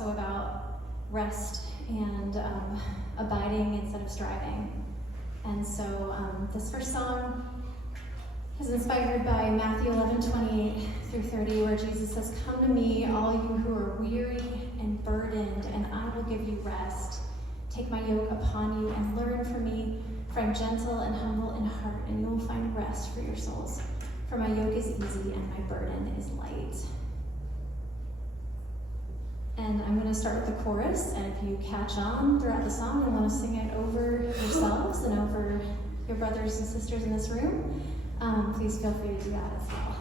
also about rest and abiding instead of striving. And so this first song is inspired by Matthew 11:28-30, where Jesus says, "Come to me, all you who are weary and burdened, and I will give you rest. Take my yoke upon you and learn from me, for I'm gentle and humble in heart, and you will find rest for your souls. For my yoke is easy and my burden is light." And I'm going to start with the chorus, and if you catch on throughout the song and want to sing it over yourselves and over your brothers and sisters in this room, please feel free to do that as well.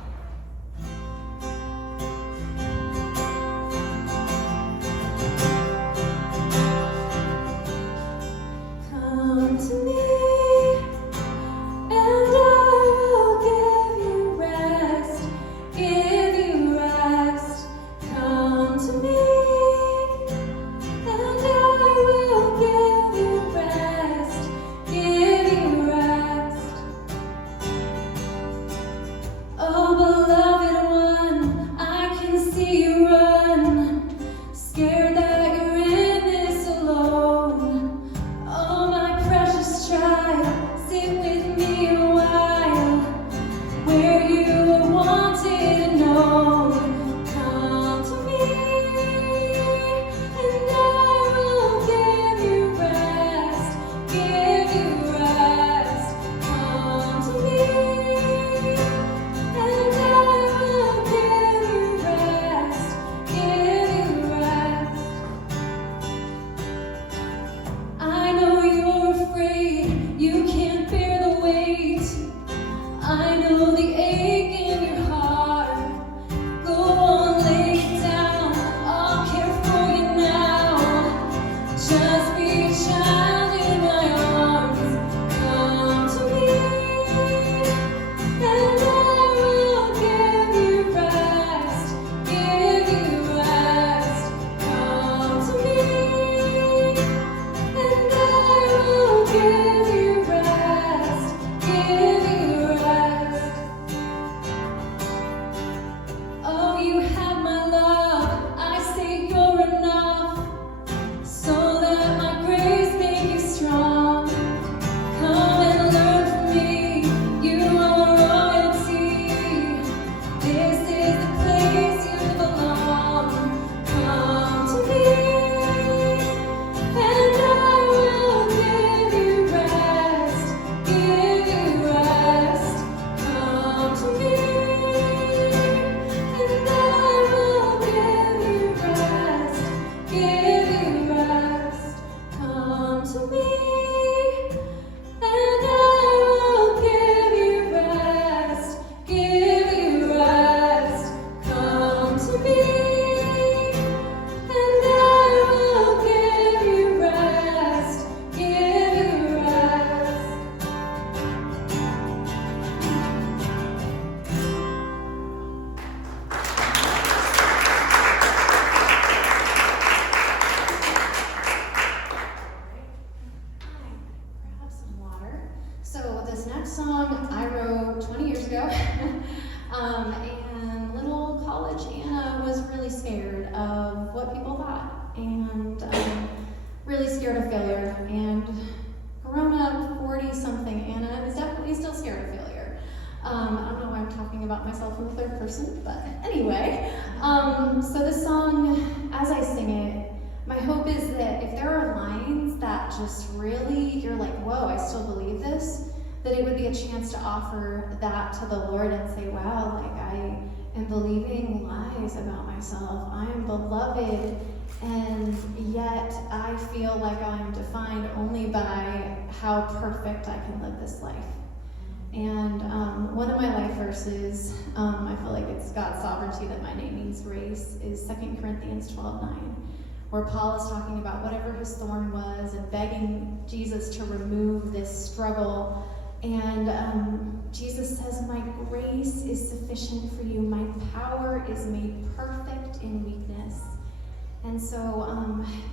Come to me, and I will give you rest, give you rest. Come to me, and I will give you rest, give you rest. Oh, beloved one, I can see you run, scared that you're in this alone. Oh, my precious child, sit with me a while, where you are wanted and known. Come to me, and I will give you rest, give you rest. Come to me, and I will give you rest, give you rest. I know you're afraid, you can't bear the weight. I know the ache in your heart. Go on, lay it down, I'll care for you now. Just be a child in my arms. Come to me, and I will give you rest, give you rest. Come to me, and I will give you rest, give you rest. Oh, you have my love, I say you're enough, so that my grace make you strong. Come and learn from me, you are royalty. This is the place you belong. Come to me, and I will give you rest, give you rest. Come to me, and I will give you rest, give you rest. Come to me, and I will give you rest, give you rest. Come to me, and I will give you rest, give you rest. Grab some water. So this next song I wrote 20 years ago, and little college Anna was really scared of what people thought, and really scared of failure. And grown-up 40-something Anna is definitely still scared of failure. I don't know why I'm talking about myself in the third person, but anyway. So this song, as I sing it, my hope is that if there are lines that just really, you're like, whoa, I still believe this, that it would be a chance to offer that to the Lord and say, wow, like I am believing lies about myself. I am beloved, and yet I feel like I'm defined only by how perfect I can live this life. And one of my life verses, I feel like it's God's sovereignty that my name means grace, is 2 Corinthians 12:9, where Paul is talking about whatever his thorn was and begging Jesus to remove this struggle. And Jesus says, my grace is sufficient for you. My power is made perfect in weakness. And so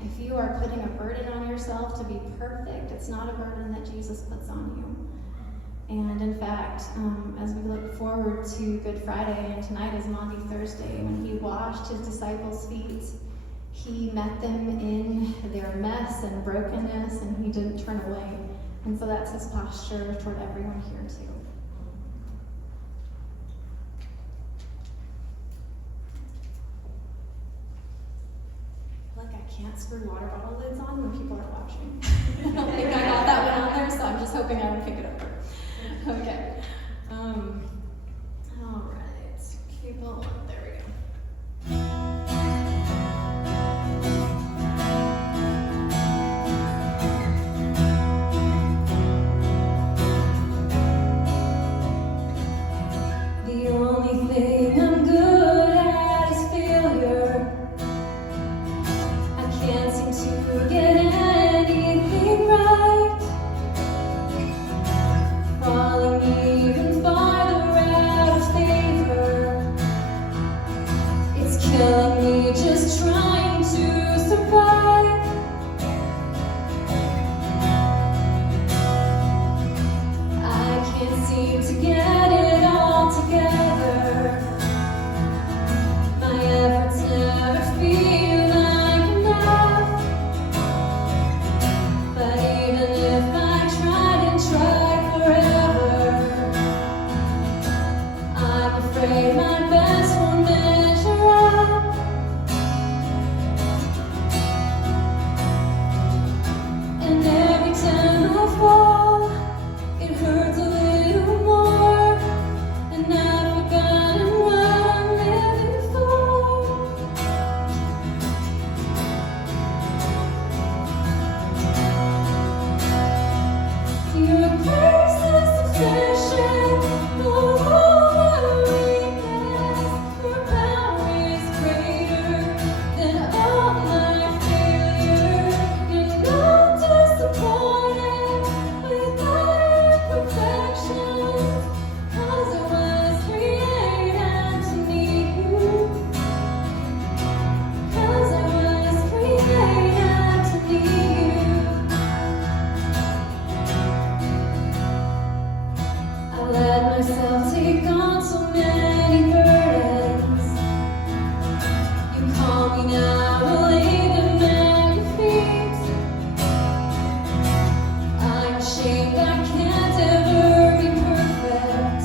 if you are putting a burden on yourself to be perfect, it's not a burden that Jesus puts on you. And in fact, as we look forward to Good Friday, and tonight is Maundy Thursday, when he washed his disciples' feet, He met them in their mess and brokenness, and he didn't turn away. And so that's his posture toward everyone here too. I feel like I can't screw water bottle lids on when people are watching. I don't think I got that one on there, so I'm just hoping I would pick it over. Okay. All right. Keep on. There we go. The only thing I'm good at is failure. I can't seem to get anything right. Falling even farther out of favor. It's killing me just trying to survive. I can't seem to get it all together. My efforts never feel like enough. But even if I tried and tried forever, I'm afraid my best won't measure up. And every time I fall, it hurts a little more. And I've forgotten what I'm living for. Your grace is sufficient for all my weakness. Your power is greater than all my failure. You're not disappointed with my imperfections, 'cause I was created to need you. 'Cause I was created to need you. I let myself take on so many burdens. You call me now, I lay them at your feet. I'm ashamed I can't ever be perfect.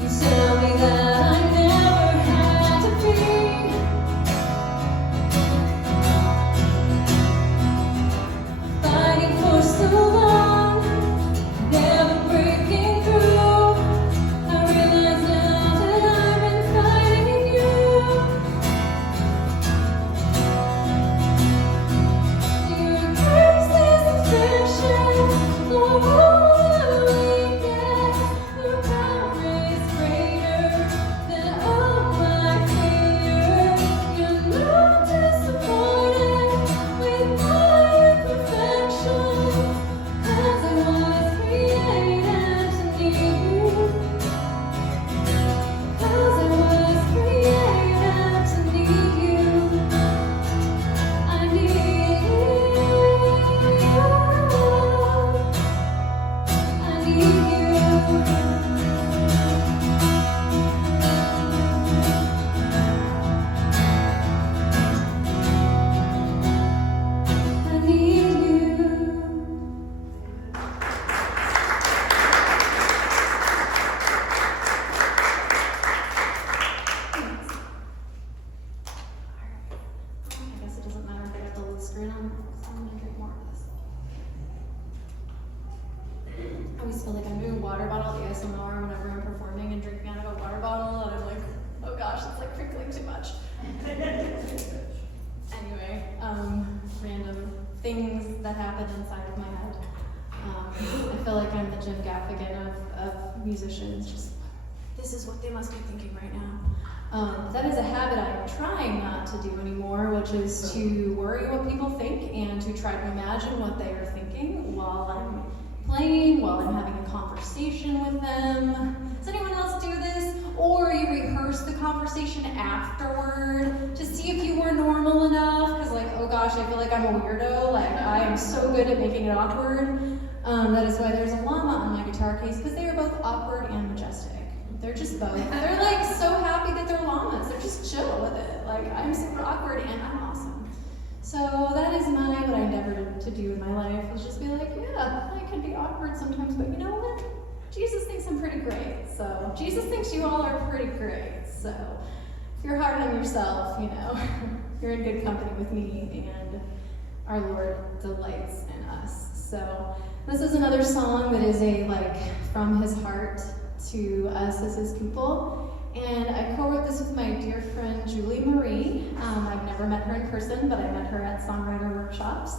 You tell me that I never had to be. Fighting for so long, never breaking through. I realize now that I've been fighting you. Your grace is sufficient for all my weakness. Your power is greater than all my failure. You're not disappointed with my imperfections, 'cause I was created to need you. 'Cause I was created to need you. I need you. I need you. I need you. I guess it doesn't matter if I got the little screen on, so I'm gonna drink more of this. I always feel like I'm doing water bottle ASMR whenever I'm performing and drinking out of a water bottle, and I'm like, oh gosh, it's like crinkling too much. Anyway, random things that happen inside of my head. I feel like I'm the Jim Gaffigan of musicians, just, this is what they must be thinking right now. That is a habit I'm trying not to do anymore, which is to worry what people think and to try to imagine what they are thinking while I'm playing, while I'm having a conversation with them. Does anyone else do this? Or you rehearse the conversation afterward to see if you were normal enough, because like, oh gosh, I feel like I'm a weirdo, like I am so good at making it awkward. That is why there's a llama on my guitar case, because they are both awkward and majestic. They're just both. They're like so happy that they're llamas. They're just chill with it. Like, I'm super awkward and I'm awesome. So that is what I endeavor to do in my life, is just be like, yeah, I can be awkward sometimes, but you know what? Jesus thinks I'm pretty great. So Jesus thinks you all are pretty great. So if you're hard on yourself, you're in good company with me, and our Lord delights in us. So this is another song that is from his heart to us as his people. And I co-wrote this with my dear friend Julie Marie. I've never met her in person, but I met her at songwriter workshops.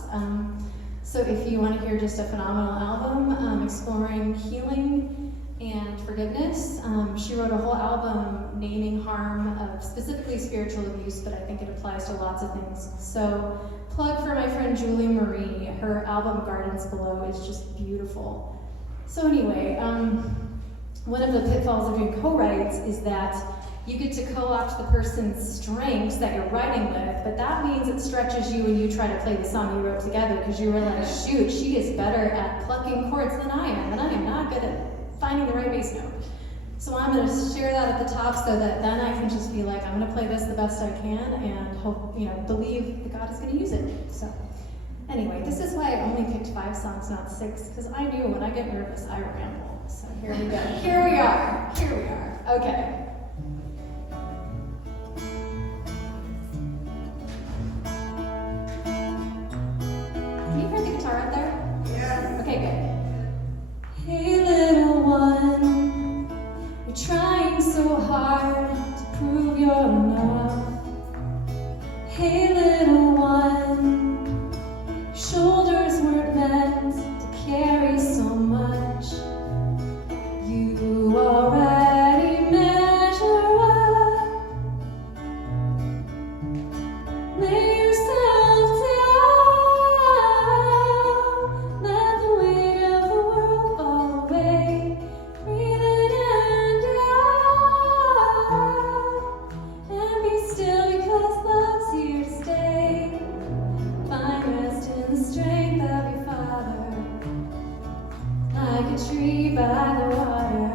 So if you want to hear just a phenomenal album exploring healing and forgiveness, she wrote a whole album naming harm of specifically spiritual abuse, but I think it applies to lots of things. So plug for my friend Julie Marie. Her album Gardens Below is just beautiful. So anyway, one of the pitfalls of doing co-writes is that you get to co-opt the person's strengths that you're writing with, but that means it stretches you when you try to play the song you wrote together, because you were like, shoot, she is better at plucking chords than I am, and I am not good at finding the right bass note. So I'm going to share that at the top so that then I can just be like, I'm going to play this the best I can and hope, believe that God is going to use it. So anyway, this is why I only picked 5 songs, not 6, because I knew when I get nervous, I ramble. So here we go. Here we are. Okay. Can you hear the guitar out there? Yeah. Okay, good. Hey, little one, you're trying so hard to prove you're enough. Hey, little one, your shoulders weren't meant to carry so much. You already measure up. Lay yourself down. Let the weight of the world fall away. Breathe in and out. And be still, because love's here to stay. Find rest in the strength of your Father. Like a tree by the water.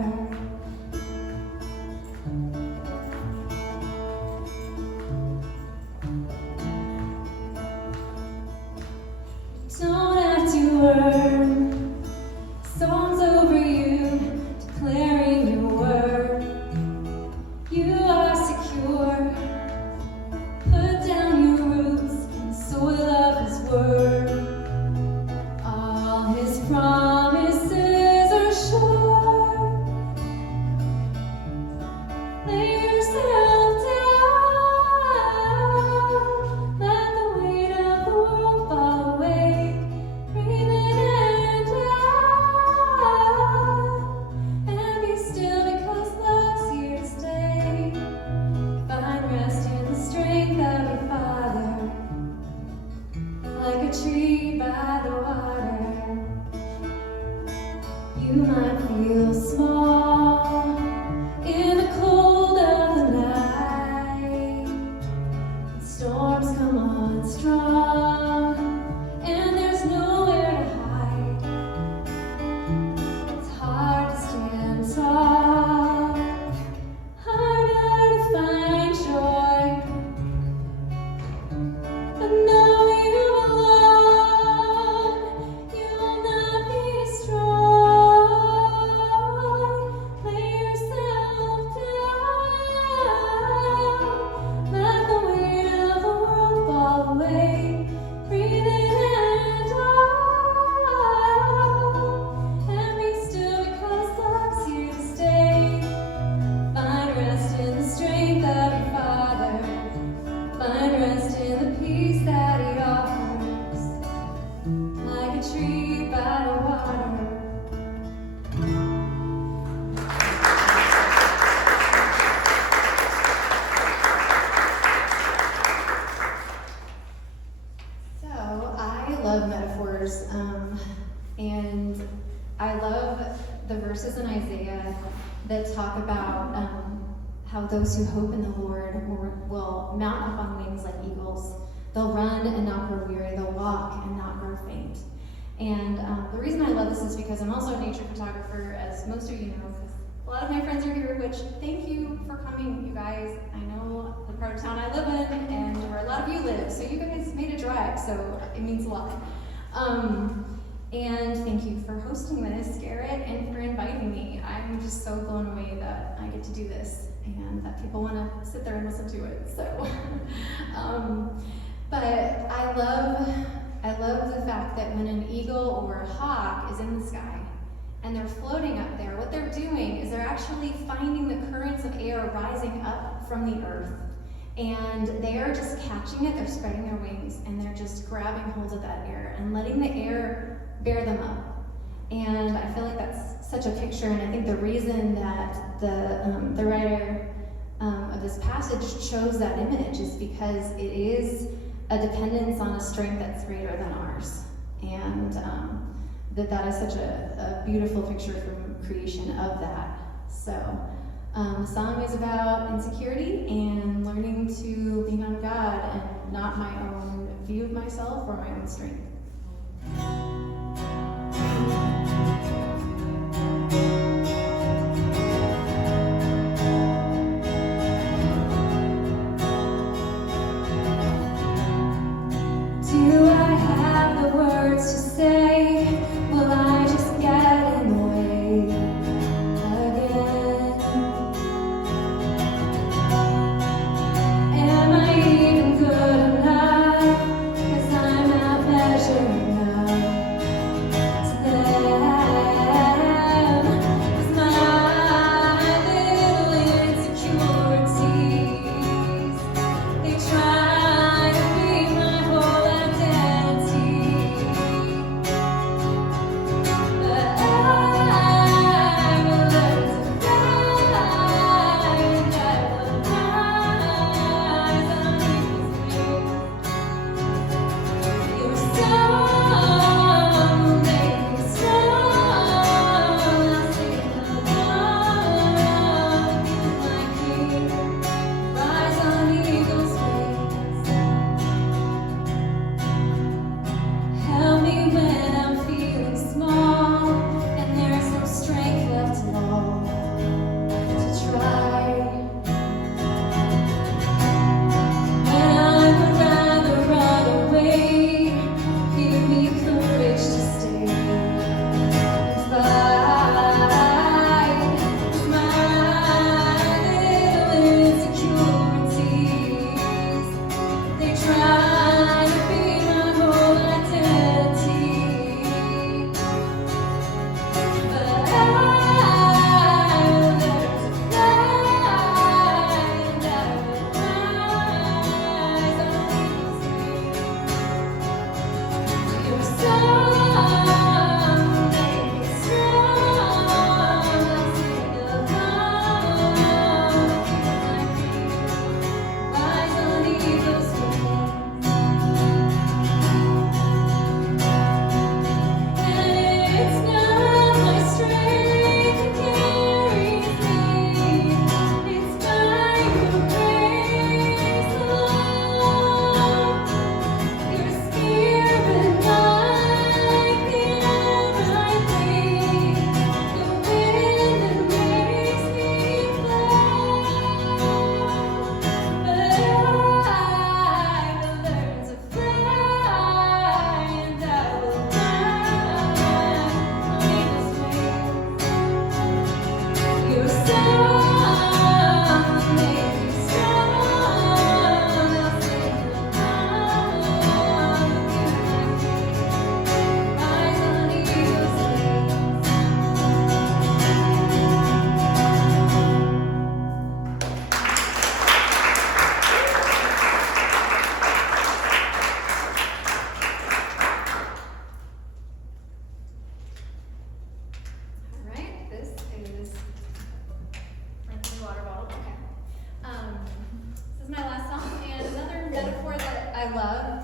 Don't have to earn songs over you, declaring your word. You are secure. Put down your roots in the soil of his word. All his promises are sure. Lay yourself down. Let the weight of the world fall away. Breathe in and out. And be still, because love's here to stay. Find rest in the strength of your Father. Like a tree by the water. You might feel small in the cold of the night. Storms come on strong, and there's nowhere to hide. It's hard to stand tall, harder to find joy. But know you alone, you will not be strong. Lay yourself down. Let the weight of the world fall away. Breathe in and out. And be still, because love's here to stay. Find rest in the strength of your Father. Find rest in the peace that he offers. Like a tree by the water. So I love metaphors, and I love the verses in Isaiah that talk about how those who hope in the Lord will mount up on wings like eagles. They'll run and not grow weary. They'll walk and not grow faint. And the reason I love this is because I'm also a nature photographer, as most of you know, because A lot of my friends are here, which thank you for coming, you guys. I know the part of town I live in and where a lot of you live, so you guys made a drive, so it means a lot. And thank you for hosting this, Garrett, and for inviting me. I'm just so blown away that I get to do this and that people want to sit there and listen to it. So, but I love the fact that when an eagle or a hawk is in the sky and they're floating up there, what they're doing is they're actually finding the currents of air rising up from the earth. And they are just catching it, they're spreading their wings, and they're just grabbing hold of that air and letting the air bear them up. And I feel like that's such a picture, and I think the reason that the writer of this passage chose that image is because it is a dependence on a strength that's greater than ours. And that is such a beautiful picture from creation of that. So the song is about insecurity and learning to lean on God and not my own view of myself or my own strength. Do I have the words to say? Will I just get in the way again? Am I even good enough? 'Cause I'm not measuring up to them. 'Cause my little insecurities, they try to be my whole identity. But I will learn to fly, and I will rise on eagle's wings. Your song will make me strong. I'll sing along, my king, rise on eagle's wings. Help me when I'm feeling small and there's no strength left at all to try. When I would rather run away, give me courage to stay and fight. 'Cause my little insecurities, they try to be my whole identity. But I will learn to fly, and I will rise on eagle's wings. Your song will make me strong. I'll sing along, my king, rise on eagle's wings. And it's not my strength that carries me, it's by your grace alone. Your spirit like the air I breathe, the wind that makes me fly. But I will learn to fly, and I will rise on eagle's wings. Your song will make me strong. I'll sing along, rise on eagle's wings. All right, this is rinse water bottle. Okay. This is my last song, and another metaphor that I love,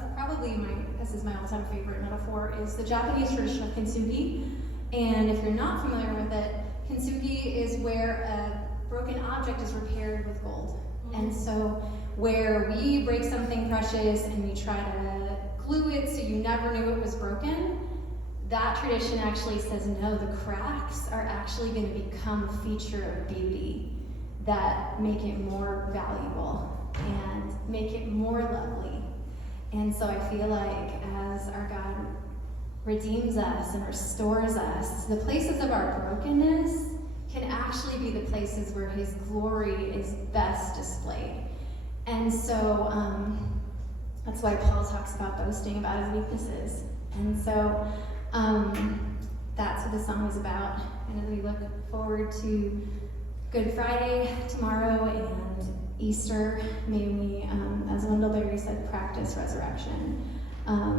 this is my all-time favorite metaphor, is the Japanese tradition of kintsugi. And if you're not familiar with it, kintsugi is where a broken object is repaired with gold. And so where we break something precious and we try to glue it so you never knew it was broken, that tradition actually says no, the cracks are actually going to become a feature of beauty that make it more valuable and make it more lovely. And so I feel like as our God redeems us and restores us, the places of our brokenness can actually be the places where his glory is best displayed. And so that's why Paul talks about boasting about his weaknesses. And so that's what the song is about. And as we look forward to Good Friday tomorrow and Easter, may we, as Wendell Berry said, practice resurrection.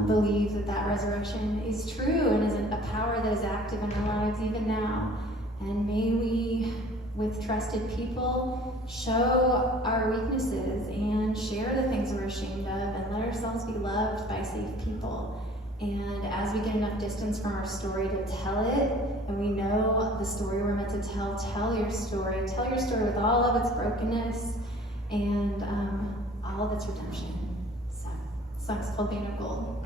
Believe that that resurrection is true and is a power that is active in our lives even now. And may we, with trusted people, show our weaknesses and share the things we're ashamed of and let ourselves be loved by safe people. And as we get enough distance from our story to tell it, and we know the story we're meant to tell your story. Tell your story with all of its brokenness and all of its redemption. So, the song's called Vein of Gold.